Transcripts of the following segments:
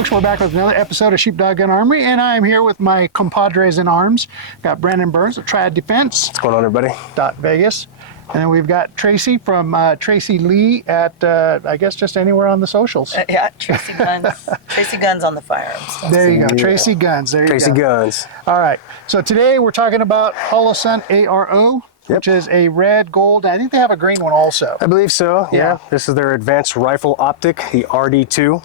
folks, we're back with another episode of Sheepdog Gun Armory, and I'm here with my compadres in arms. Got Brandon Burns of Triad Defense. What's going on, everybody? Dot Vegas. And then we've got Tracy from Tracy Lee at, I guess, just anywhere on the socials. Yeah, Tracy Guns. Tracy Guns on the firearms. There you go, Tracy Guns. There you Tracy go. Guns. All right, so today we're talking about Holosun Aro, which is a red, gold, I think they have a green one also. I believe so, yeah. This is their advanced rifle optic, the RD2.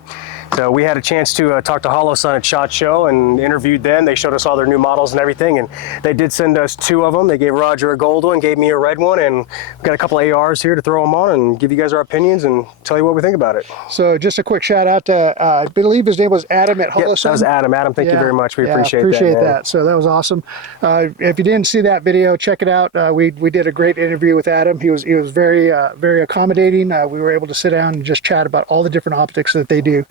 So we had a chance to talk to Holosun at SHOT Show and interviewed them. They showed us all their new models and everything, and they did send us 2 of them. They gave Roger a gold one, gave me a red one, and we've got a couple of ARs here to throw them on and give you guys our opinions and tell you what we think about it. So just a quick shout out to, I believe his name was Adam at Holosun. Yep, that was Adam. Adam, thank you very much. We appreciate that. So that was awesome. If you didn't see that video, check it out. We did a great interview with Adam. He was very very accommodating. We were able to sit down and just chat about all the different optics that they do.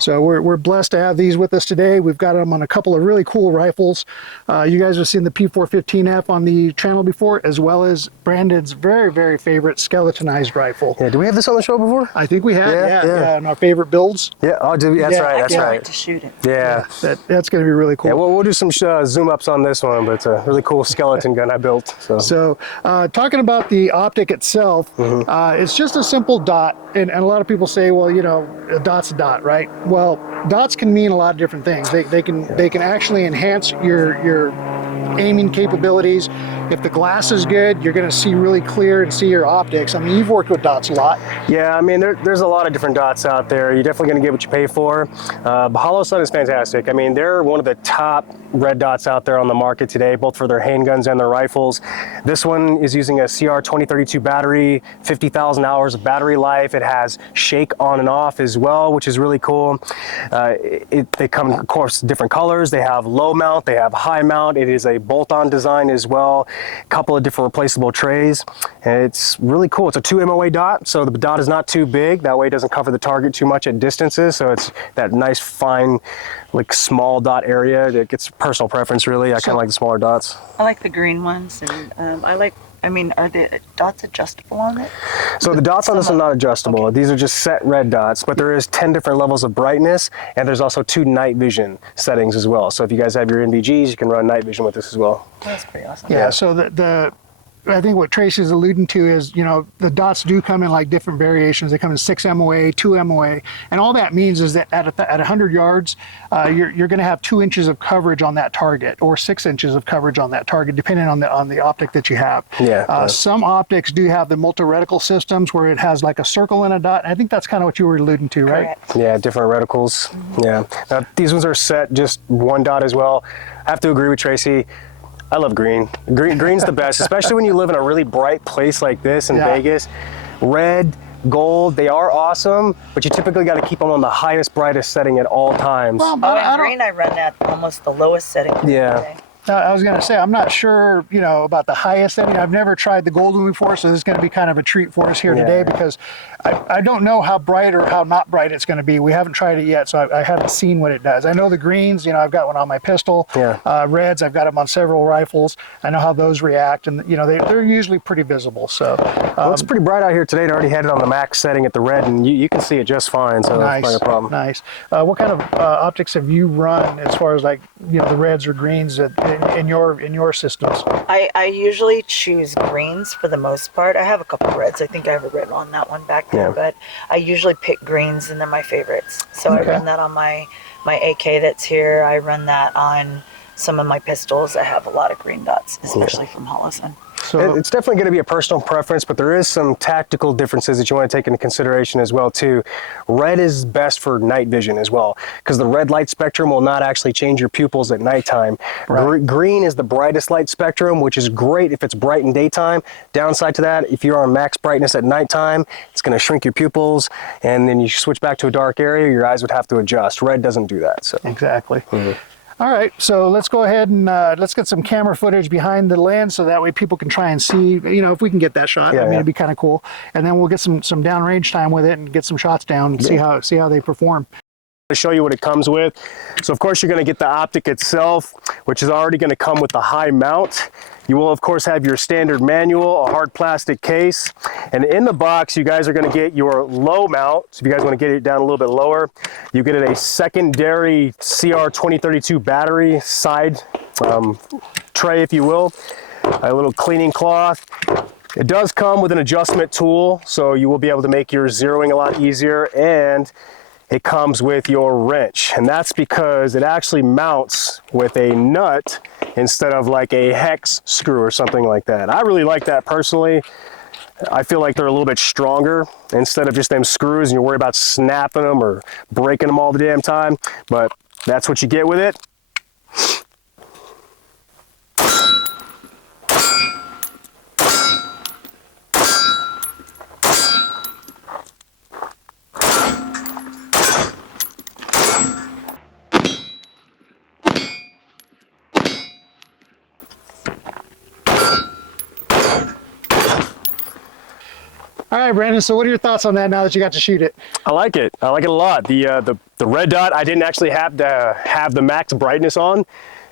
So we're blessed to have these with us today. We've got them on a couple of really cool rifles. You guys have seen the P415F on the channel before, as well as Brandon's very favorite skeletonized rifle. Yeah, do we have this on the show before? I think we have, yeah, and our favorite builds. Yeah, oh, that's right, that's right. Like to shoot it. Yeah. That's going to be really cool. Yeah, we'll do some zoom ups on this one, but it's a really cool skeleton gun I built. So talking about the optic itself, it's just a simple dot, and a lot of people say, well, you know, a dot's a dot, right? Well, dots can mean a lot of different things. They can actually enhance your aiming capabilities. If the glass is good, you're going to see really clear and see your optics. I mean, you've worked with dots a lot. Yeah, I mean, there's a lot of different dots out there. You're definitely going to get what you pay for. But Holosun is fantastic. I mean, they're one of the top red dots out there on the market today, both for their handguns and their rifles. This one is using a CR 2032 battery, 50,000 hours of battery life. It has shake on and off as well, which is really cool. They come, of course, different colors. They have low mount, they have high mount. It is a bolt-on design as well. A couple of different replaceable trays. And it's really cool. It's a 2 MOA dot, so the dot is not too big. That way it doesn't cover the target too much at distances. So it's that nice, fine, like small dot area that gets personal preference, really. I kind of like the smaller dots. I like the green ones, and I mean, are the dots adjustable on it? So the dots on this are not adjustable. Okay. These are just set red dots, but there is 10 different levels of brightness, and there's also 2 night vision settings as well. So if you guys have your NVGs, you can run night vision with this as well. That's pretty awesome. Yeah, so I think what Tracy's alluding to is, you know, the dots do come in like different variations. They come in 6 MOA, 2 MOA, and all that means is that at 100 yards, you're going to have 2 inches of coverage on that target, or 6 inches of coverage on that target, depending on the optic that you have. Yeah. Some optics do have the multi-reticle systems where it has like a circle and a dot. I think that's kind of what you were alluding to, right? Correct. Yeah, different reticles. Yeah. Now, these ones are set just 1 dot as well. I have to agree with Tracy. I love green. Green's the best, especially when you live in a really bright place like this in Vegas. Red, gold, they are awesome, but you typically got to keep them on the highest, brightest setting at all times. Well, green I run at almost the lowest setting. Yeah. I was going to say, I'm not sure, you know, about the highest setting. I've never tried the gold one before, so this is going to be kind of a treat for us here today, because I don't know how bright or how not bright it's going to be. We haven't tried it yet, so I haven't seen what it does. I know the greens, you know, I've got one on my pistol. Reds, I've got them on several rifles. I know how those react, and, you know, they're usually pretty visible. So well, it's pretty bright out here today. I already had it on the max setting at the red, and you can see it just fine, so that's not a problem. Nice. What kind of optics have you run as far as, like, you know, the reds or greens in your systems? I usually choose greens for the most part. I have a couple of reds. I think I have a red on that one back there, but I usually pick greens, and they're my favorites. So I run that on my AK that's here. I run that on some of my pistols. I have a lot of green dots, especially from Holosun. So it's definitely going to be a personal preference, but there is some tactical differences that you want to take into consideration as well too. Red is best for night vision as well, because the red light spectrum will not actually change your pupils at nighttime. Green is the brightest light spectrum, which is great if it's bright in daytime. Downside to that, if you're on max brightness at nighttime, it's going to shrink your pupils, and then you switch back to a dark area, your eyes would have to adjust. Red doesn't do that. So exactly. All right, so let's go ahead and let's get some camera footage behind the lens, so that way people can try and see, you know, if we can get that shot. I mean, it'd be kind of cool. And then we'll get some downrange time with it and get some shots down and see how they perform. To show you what it comes with. So of course you're going to get the optic itself, which is already going to come with the high mount. You will of course have your standard manual, a hard plastic case, and in the box you guys are going to get your low mount. So if you guys want to get it down a little bit lower, you get a secondary CR2032 battery side tray, if you will, a little cleaning cloth. It does come with an adjustment tool, so you will be able to make your zeroing a lot easier, and it comes with your wrench, and that's because it actually mounts with a nut instead of like a hex screw or something like that. I really like that personally. I feel like they're a little bit stronger instead of just them screws and you worry about snapping them or breaking them all the damn time, but that's what you get with it. All right, Brandon, so what are your thoughts on that now that you got to shoot it? I like it. I like it a lot. The Red Dot, I didn't actually have to have the max brightness on,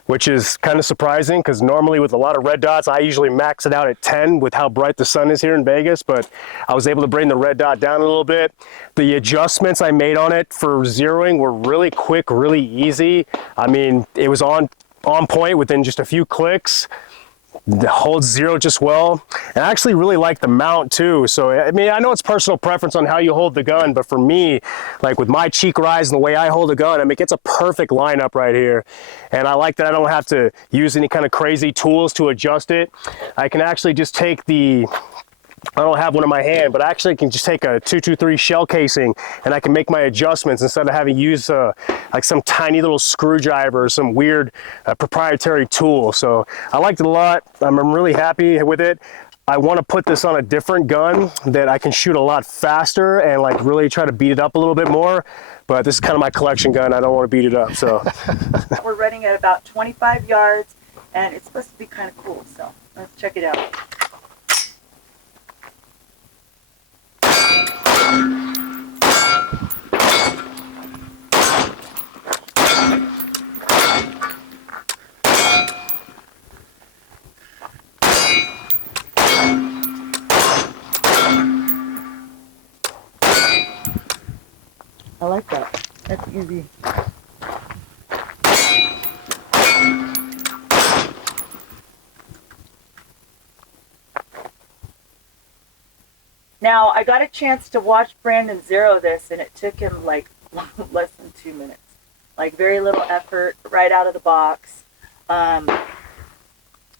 which is kind of surprising because normally with a lot of Red Dots, I usually max it out at 10 with how bright the sun is here in Vegas, but I was able to bring the Red Dot down a little bit. The adjustments I made on it for zeroing were really quick, really easy. I mean, it was on point within just a few clicks. It holds zero just well, and I actually really like the mount too. So I mean, I know it's personal preference on how you hold the gun, but for me, like with my cheek rise and the way I hold a gun, I mean, it's a perfect lineup right here. And I like that I don't have to use any kind of crazy tools to adjust it. I can actually just take I don't have one in my hand, but I actually can just take a 223 shell casing and I can make my adjustments instead of having to use like some tiny little screwdriver or some weird proprietary tool. So I liked it a lot. I'm really happy with it. I want to put this on a different gun that I can shoot a lot faster and like really try to beat it up a little bit more. But this is kind of my collection gun. I don't want to beat it up. So we're running at about 25 yards and it's supposed to be kind of cool. So let's check it out. I like that. That's easy. Now, I got a chance to watch Brandon zero this, and it took him like less than 2 minutes. Like very little effort, right out of the box. I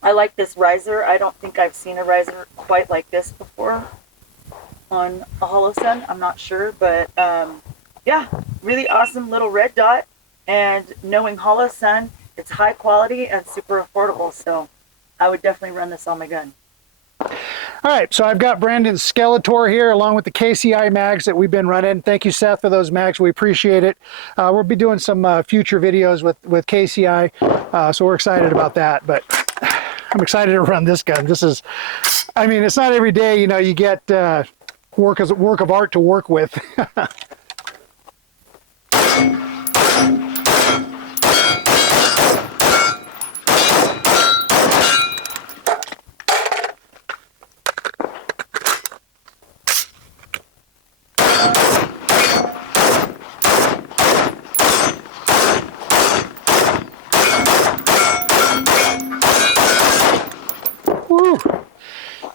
like this riser. I don't think I've seen a riser quite like this before on a Holosun. I'm not sure, but yeah, really awesome little Red Dot. And knowing Holosun, it's high quality and super affordable. So I would definitely run this on my gun. All right, so I've got Brandon's Skeletor here along with the KCI mags that we've been running. Thank you, Seth, for those mags. We appreciate it. We'll be doing some future videos with KCI, so we're excited about that. But I'm excited to run this gun. This is, I mean, it's not every day, you know, you get work of art to work with.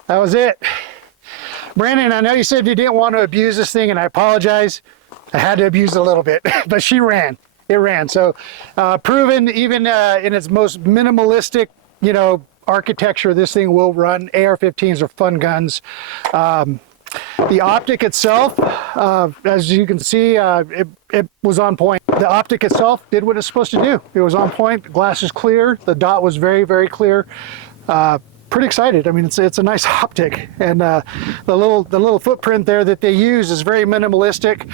That was it. Brandon, I know you said you didn't want to abuse this thing, and I apologize. I had to abuse it a little bit, but she ran. It ran. So proven even in its most minimalistic, you know, architecture, this thing will run. AR-15s are fun guns. The optic itself, as you can see, it was on point. The optic itself did what it's supposed to do. It was on point. The glass is clear. The dot was very, very clear. Pretty excited. I mean, it's a nice optic, and the little footprint there that they use is very minimalistic,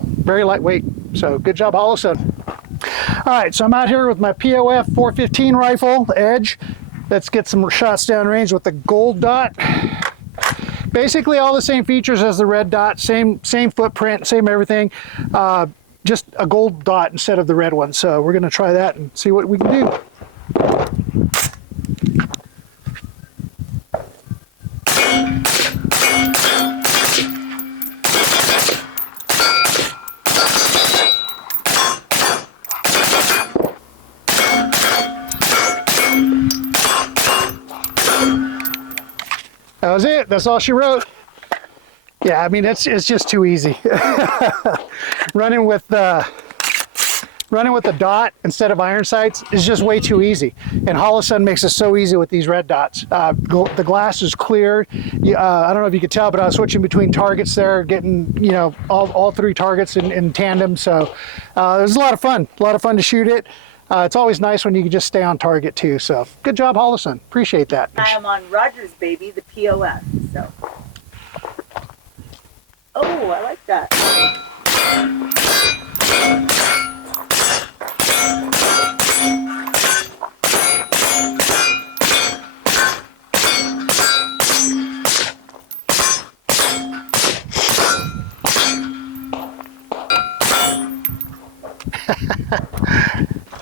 very lightweight. So good job, Holosun. All right, so I'm out here with my POF 415 rifle, the Edge. Let's get some shots downrange with the Gold Dot. Basically all the same features as the Red Dot, same footprint, same everything. just a gold dot instead of the red one. So we're going to try that and see what we can do. That was it. That's all she wrote. Yeah, I mean, it's just too easy. running with the dot instead of iron sights is just way too easy. And Holosun makes it so easy with these red dots. The glass is clear. I don't know if you could tell, but I was switching between targets there, getting, you know, all three targets in tandem. So it was a lot of fun. A lot of fun to shoot it. It's always nice when you can just stay on target too. So good job, Holosun. Appreciate that. I am on Roger's baby, the POS. So. Oh, I like that.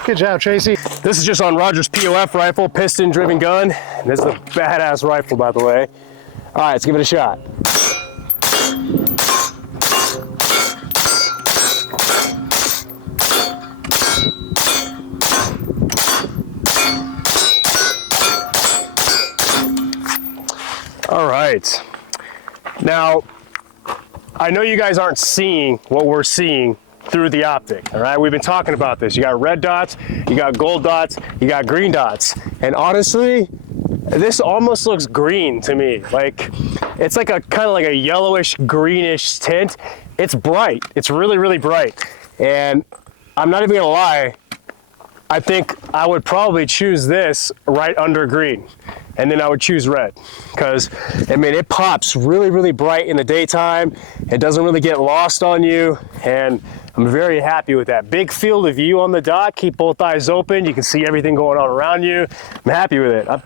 Good job, Tracy. This is just on Roger's POF rifle, piston-driven gun. This is a badass rifle, by the way. All right, let's give it a shot. All right. Now, I know you guys aren't seeing what we're seeing through the optic, all right? We've been talking about this. You got red dots, you got gold dots, you got green dots. And honestly, this almost looks green to me. Like, it's like a kind of like a yellowish, greenish tint. It's bright. It's really, really bright. And I'm not even gonna lie, I think I would probably choose this right under green. And then I would choose red, because I mean, it pops really, really bright in the daytime. It doesn't really get lost on you, and I'm very happy with that. Big field of view on the dot, keep both eyes open. You can see everything going on around you. I'm happy with it. I'm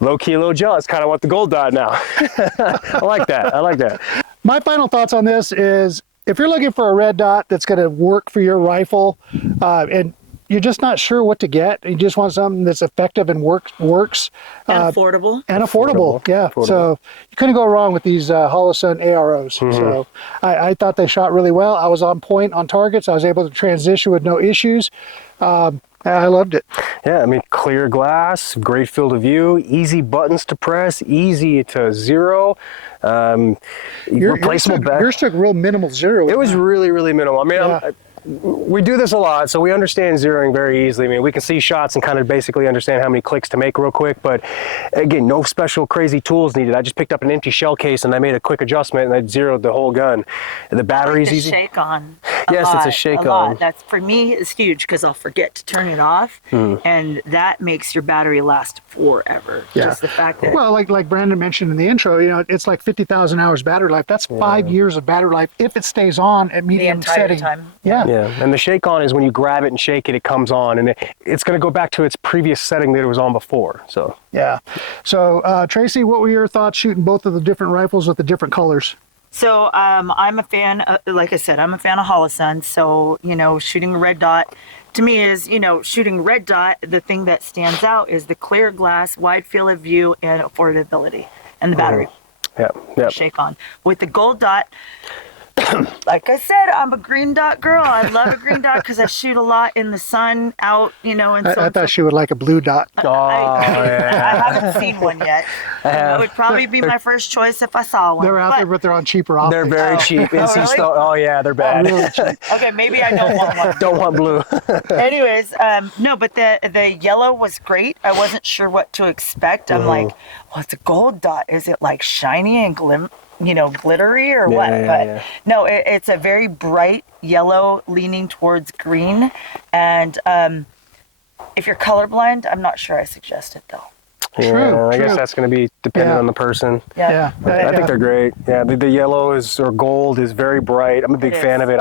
low-key a little jealous, kind of want the gold dot now. I like that, I like that. My final thoughts on this is, if you're looking for a red dot that's gonna work for your rifle, and you're just not sure what to get, you just want something that's effective and works. And affordable. And affordable, yeah. Affordable. So you couldn't go wrong with these Holosun AROs. So I thought they shot really well. I was on point on targets. I was able to transition with no issues. I loved it. Yeah, I mean, clear glass, great field of view, easy buttons to press, easy to zero. Replaceable back. Yours took real minimal zero. It was really, really minimal. I mean, Yeah. we do this a lot, so we understand zeroing very easily. I mean, we can see shots and kind of basically understand how many clicks to make real quick, but again, no special crazy tools needed. I just picked up an empty shell case and I made a quick adjustment and I zeroed the whole gun. The battery's easy. Shake on. Yes, it's a shake on. That's, for me, is huge, because I'll forget to turn it off, and that makes your battery last forever. Yeah. Just the fact that. Well, like Brandon mentioned in the intro, you know, it's like 50,000 hours battery life. That's 5 years of battery life if it stays on at medium entire setting. time. Yeah. Yeah, and the shake on is when you grab it and shake it, it comes on, and it's going to go back to its previous setting that it was on before. So Yeah. So Tracy, what were your thoughts shooting both of the different rifles with the different colors? So I'm a fan, like I said, I'm a fan of Holosun. So, you know, shooting a red dot to me is, you know, shooting red dot, the thing that stands out is the clear glass, wide field of view, and affordability, and the battery. yeah. Shake on. With the gold dot, like I said, I'm a green dot girl. I love a green dot because I shoot a lot in the sun, out, you know, and so I thought she would like a blue dot. I haven't seen one yet. That would probably be my first choice if I saw one. They're out there, but they're on cheaper optics. They're very cheap. Oh, really? Oh yeah, they're bad. Really cheap. Okay, maybe I don't want one. Don't want blue. Anyways, no, but the yellow was great. I wasn't sure what to expect. I'm like, well, it's a gold dot. Is it like shiny and glittery or what? But no, it's a very bright yellow leaning towards green. And if you're colorblind, I'm not sure I suggest it though. I guess that's going to be dependent on the person. Yeah. I think they're great. Yeah, the yellow or gold is very bright. I'm a big fan of it.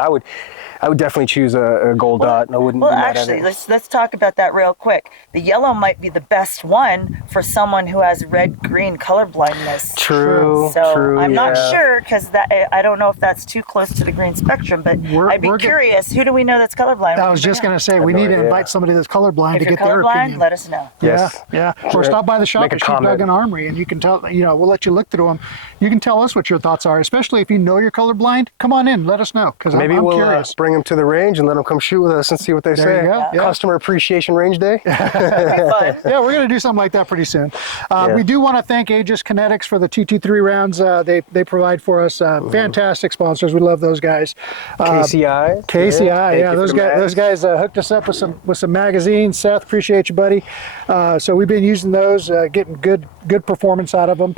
I would definitely choose a gold dot. I wouldn't. Well, be mad at actually, it. let's talk about that real quick. The yellow might be the best one for someone who has red-green color blindness. True. So True. I'm not yeah. sure because I don't know if that's too close to the green spectrum, but I'd be curious. Who do we know that's colorblind? I was just going to say, we need to invite somebody that's colorblind If to you're get their colorblind, opinion. let us know. Yes. Yeah. Or stop by the shop Make a at Sheepdog comment. Gun Armory, and you can tell, we'll let you look through them. You can tell us what your thoughts are, especially if you know you're colorblind. Come on in, let us know, because I'm Maybe we'll curious. bring them to the range and let them come shoot with us and see what they There say. you go. Yeah. Customer Appreciation Range Day. Fun. Yeah, we're going to do something like that pretty soon. We do want to thank Aegis Kinetics for the 223 rounds they provide for us. Fantastic sponsors. We love those guys. KCI. KCI, Thank yeah, you for those the guys hooked us up with some magazines. Seth, appreciate you, buddy. So we've been using those, getting good performance out of them.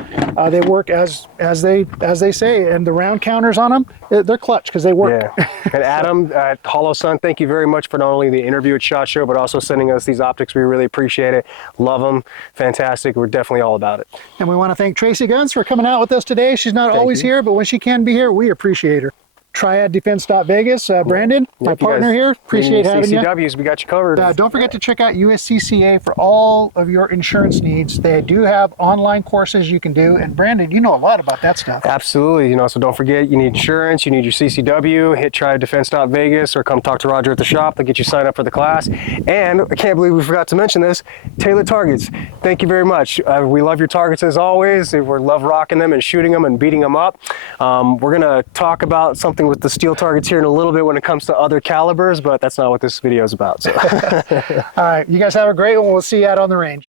They work as they say, and the round counters on them, they're clutch because they work. Yeah. And Adam at Holosun, thank you very much for not only the interview at SHOT Show, but also sending us these optics. We really appreciate it. Love them. Fantastic. We're definitely all about it. And we want to thank Tracy Guns for coming out with us today. She's not always here, but when she can be here, we appreciate her. Triad Defense Vegas, Brandon, my partner here, appreciate having you. CCWs, we got you covered. Don't forget to check out USCCA for all of your insurance needs. They do have online courses you can do, and Brandon, you know a lot about that stuff. Absolutely, so don't forget, you need insurance, you need your CCW, hit Triad Defense Vegas, or come talk to Roger at the shop. They'll get you signed up for the class. And I can't believe we forgot to mention this, tailored targets. Thank you very much. We love your targets as always. We love rocking them and shooting them and beating them up. We're gonna talk about something with the steel targets here in a little bit when it comes to other calibers, but that's not what this video is about. So. All right, you guys have a great one. We'll see you out on the range.